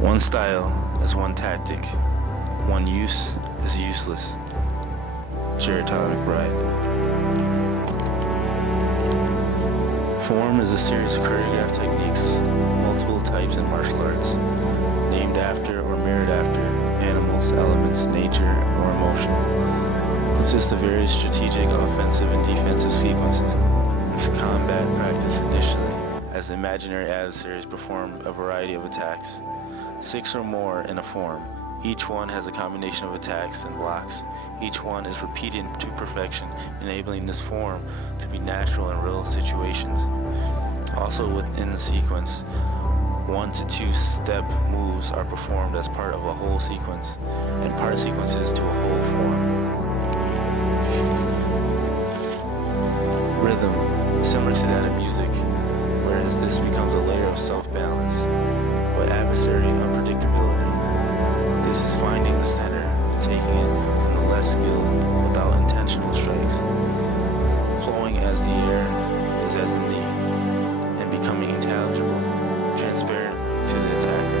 One style is one tactic. One use is useless. Jared McBride. Form is a series of choreographed techniques, multiple types in martial arts, named after or mirrored after animals, elements, nature, or emotion. Consists of various strategic, offensive, and defensive sequences. This combat practice initially, as imaginary adversaries perform a variety of attacks. 6 or more in a form. Each one has a combination of attacks and blocks. Each one is repeated to perfection, enabling this form to be natural in real situations. Also within the sequence, 1 to 2 step moves are performed as part of a whole sequence, and part sequences to a whole form. Rhythm, similar to that of music, whereas this becomes a layer of self-balance, but adversary unpredictability. This is finding the center and taking it from the less skilled without intentional strikes. Flowing as the air is as in thee, and becoming intelligible, transparent to the attacker.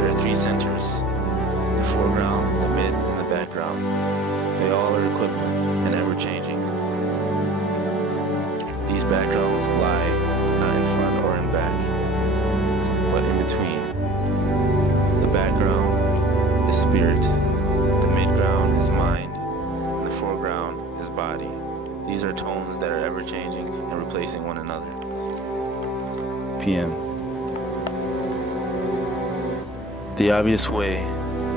There are 3 centers, the foreground, the mid, and the background. They all are equivalent and ever-changing. These backgrounds lie not in front or in back, but in between. The background is spirit, the midground is mind, and the foreground is body. These are tones that are ever-changing and replacing one another. PM. The obvious way,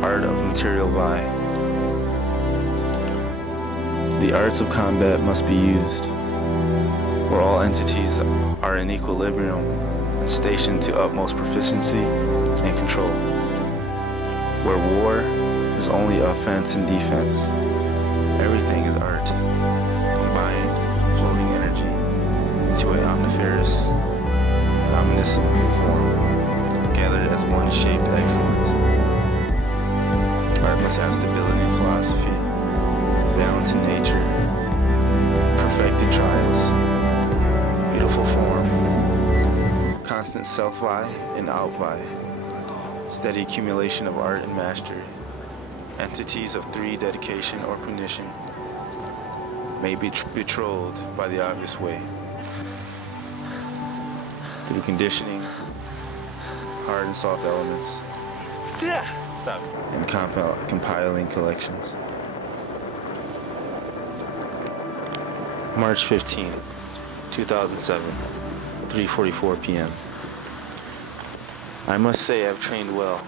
art of material vie. The arts of combat must be used, where all entities are in equilibrium and stationed to utmost proficiency and control. Where war is only offense and defense, everything is art, combined floating energy into an omniferous and omniscient form, gathered as one shaped excellence. Art must have stability in philosophy, balance in nature, perfected trials, beautiful form, constant self-vie and out-vie, steady accumulation of art and mastery. Entities of 3 dedication or punition may be betrothed by the obvious way, through conditioning, hard and soft elements, Stop. And compiling collections. March 15, 2007, 3:44 p.m. I must say I've trained well.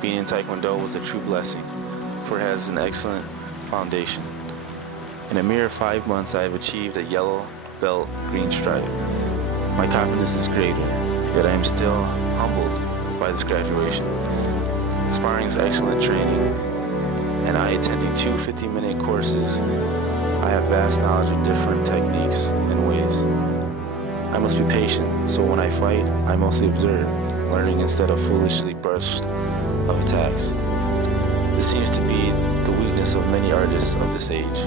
Being in Taekwondo was a true blessing, for it has an excellent foundation. In a mere 5 months, I have achieved a yellow belt green stripe. My confidence is greater, yet I am still humbled by this graduation. Sparring is excellent training, and I attending 2 50-minute courses. I have vast knowledge of different techniques and ways. I must be patient, so when I fight, I mostly observe, learning instead of foolishly bursts of attacks. This seems to be the weakness of many artists of this age,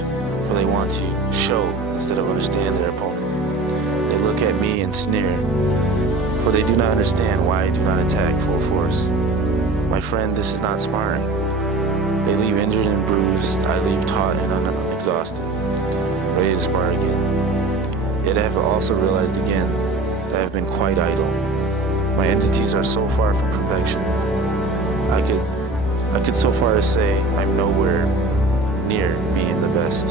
for they want to show instead of understand their opponent. They look at me and sneer, for they do not understand why I do not attack full force. My friend, this is not sparring. They leave injured and bruised, I leave taut and exhausted, ready to spar again. Yet I have also realized again that I have been quite idle. My entities are so far from perfection. I could so far as say I'm nowhere near being the best.